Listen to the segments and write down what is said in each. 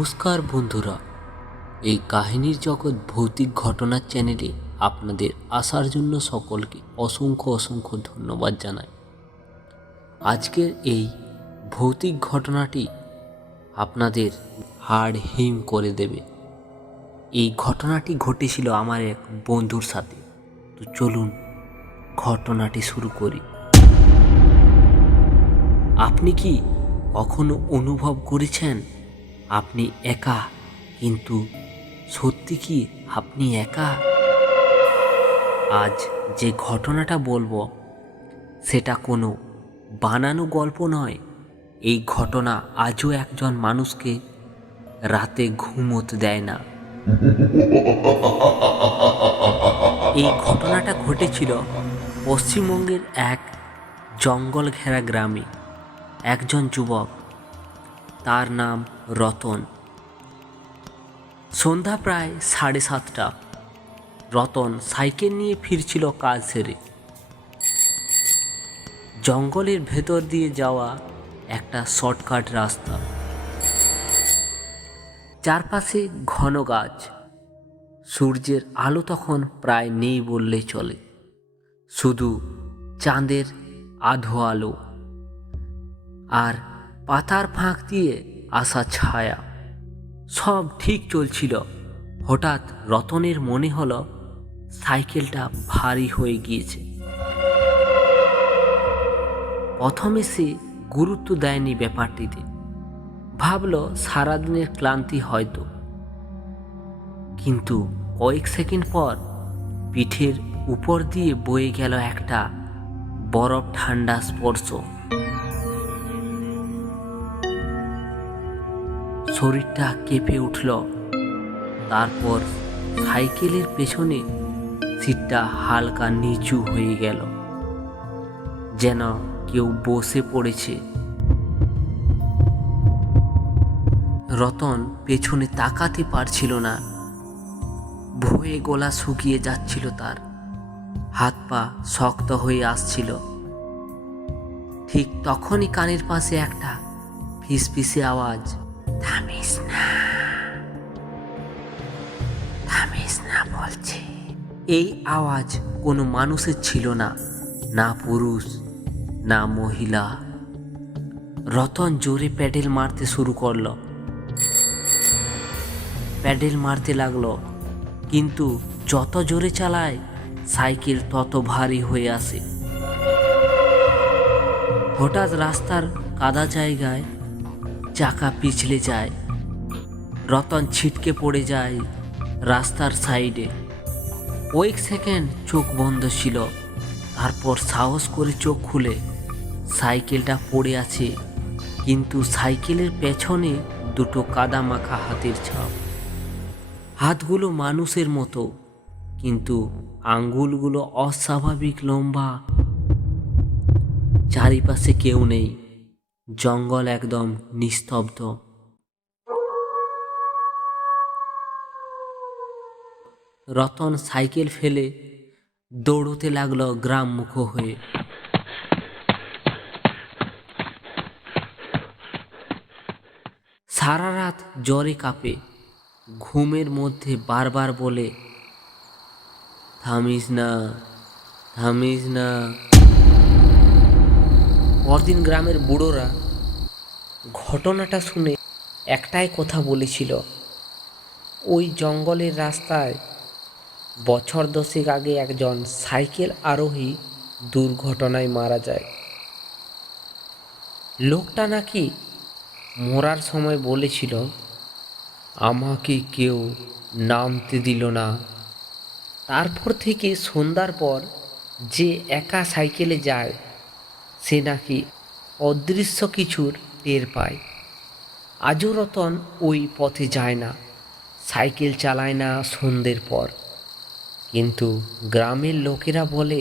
নমস্কার বন্ধুরা, এই কাহিনীর জগৎ ভৌতিক ঘটনার চ্যানেলে আপনাদের আসার জন্য সকলকে অসংখ্য অসংখ্য ধন্যবাদ জানাই। আজকের এই ভৌতিক ঘটনাটি আপনাদের হাড় হিম করে দেবে। এই ঘটনাটি ঘটেছিল আমার এক বন্ধুর সাথে। তো চলুন ঘটনাটি শুরু করি। আপনি কি কখনো অনুভব করেছেন আপনি একা, কিন্তু সত্যি কি আপনি একা? আজ যে ঘটনাটা বলবো সেটা কোনো বানানো গল্প নয়। এই ঘটনা আজও একজন মানুষকে রাতে ঘুমোতে দেয় না। এই ঘটনাটা ঘটেছিল পশ্চিমবঙ্গের এক জঙ্গল ঘেরা গ্রামে। একজন যুবক, তার নাম রতন। সন্ধ্যা প্রায় 7:30। রতন সাইকেল নিয়ে ফিরছিল কাজ সেরে। জঙ্গলের ভেতর দিয়ে যাওয়া একটা শর্টকাট রাস্তা, চারপাশে ঘন গাছ। সূর্যের আলো তখন প্রায় নেই বললেই চলে, শুধু চাঁদের আধো আলো আর পাতার ফাঁক দিয়ে আসা ছায়া। সব ঠিক চলছিল। হঠাৎ রতনের মনে হলো সাইকেলটা ভারী হয়ে গিয়েছে। প্রথমে সে গুরুত্ব দেয়নি ব্যাপারটিতে, ভাবল সারাদিনের ক্লান্তি হয়তো। কিন্তু কয়েক সেকেন্ড পর পিঠের উপর দিয়ে বয়ে গেল একটা বরফ ঠান্ডা স্পর্শ। শরীরটা কেঁপে উঠল। তারপর সাইকেলের পেছনে সিটটা হালকা নিচু হয়ে গেল, যেন কেউ বসে পড়েছে। রতন পেছনে তাকাতে পারছিল না। ভয়ে গলা শুকিয়ে যাচ্ছিল তার, হাত পা শক্ত হয়ে আসছিল। ঠিক তখনই কানের পাশে একটা ফিসফিসে আওয়াজ, থামিস না, থামিস না বলছে। এই আওয়াজ কোনো মানুষের ছিল না, না পুরুষ না মহিলা। রতন জোরে প্যাডেল মারতে শুরু করলো। প্যাডেল মারতে লাগলো, কিন্তু যত জোরে চালায় সাইকেল তত ভারী হয়ে আসে। হঠাৎ রাস্তার কাদা জায়গায় চাকা পিছলে যায়। রতন ছিটকে পড়ে যায় রাস্তার সাইডে। কয়েক সেকেন্ড চোখ বন্ধ ছিল, তারপর সাহস করে চোখ খুলে সাইকেলটা পড়ে আছে, কিন্তু সাইকেলের পেছনে দুটো কাদা মাখা হাতের ছাপ। হাতগুলো মানুষের মতো, কিন্তু আঙ্গুলগুলো অস্বাভাবিক লম্বা। চারিপাশে কেউ নেই, জঙ্গল একদম নিস্তব্ধ। রতন সাইকেল ফেলে দৌড়তে লাগলো গ্রামমুখ হয়ে। সারা রাত জ্বরে কাঁপে, ঘুমের মধ্যে বারবার বলে, থামিস না, থামিস না। পরদিন গ্রামের বুড়োরা ঘটনাটা শুনে একটাই কথা বলেছিল, ওই জঙ্গলের রাস্তায় বছর 10 আগে একজন সাইকেল আরোহী দুর্ঘটনায় মারা যায়। লোকটা নাকি মরার সময় বলেছিল, আমাকে কেউ নামতে দিল না। তারপর থেকে সন্ধ্যার পর যে একা সাইকেলে যায় সে নাকি অদৃশ্য কিছুর টের পায়। আজও রতন ওই পথে যায় না, সাইকেল চালায় না সন্ধ্যের পর। কিন্তু গ্রামের লোকেরা বলে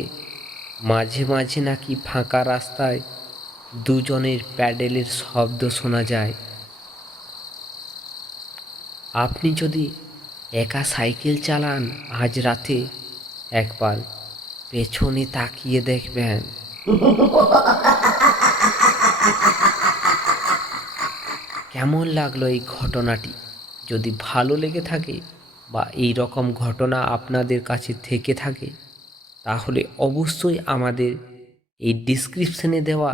মাঝে মাঝে নাকি ফাঁকা রাস্তায় দুজনের প্যাডেলের শব্দ শোনা যায়। আপনি যদি একা সাইকেল চালান আজ রাতে, একবার পেছনে তাকিয়ে দেখবেন। কেমন লাগলো এই ঘটনাটি? যদি ভালো লেগে থাকে বা এই রকম ঘটনা আপনাদের কাছে থেকে থাকে, তাহলে অবশ্যই আমাদের এই ডিসক্রিপশনে দেওয়া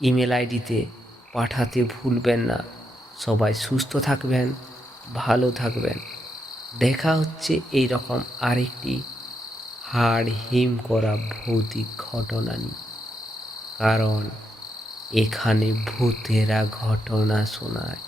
ইমেল আইডিতে পাঠাতে ভুলবেন না। সবাই সুস্থ থাকবেন, ভালো থাকবেন। দেখা হচ্ছে এই রকম আরেকটি হাড় হিম করা ভৌতিক ঘটনা নিয়ে। কারণ এখানে ভূতেরা ঘটনা শোনায়।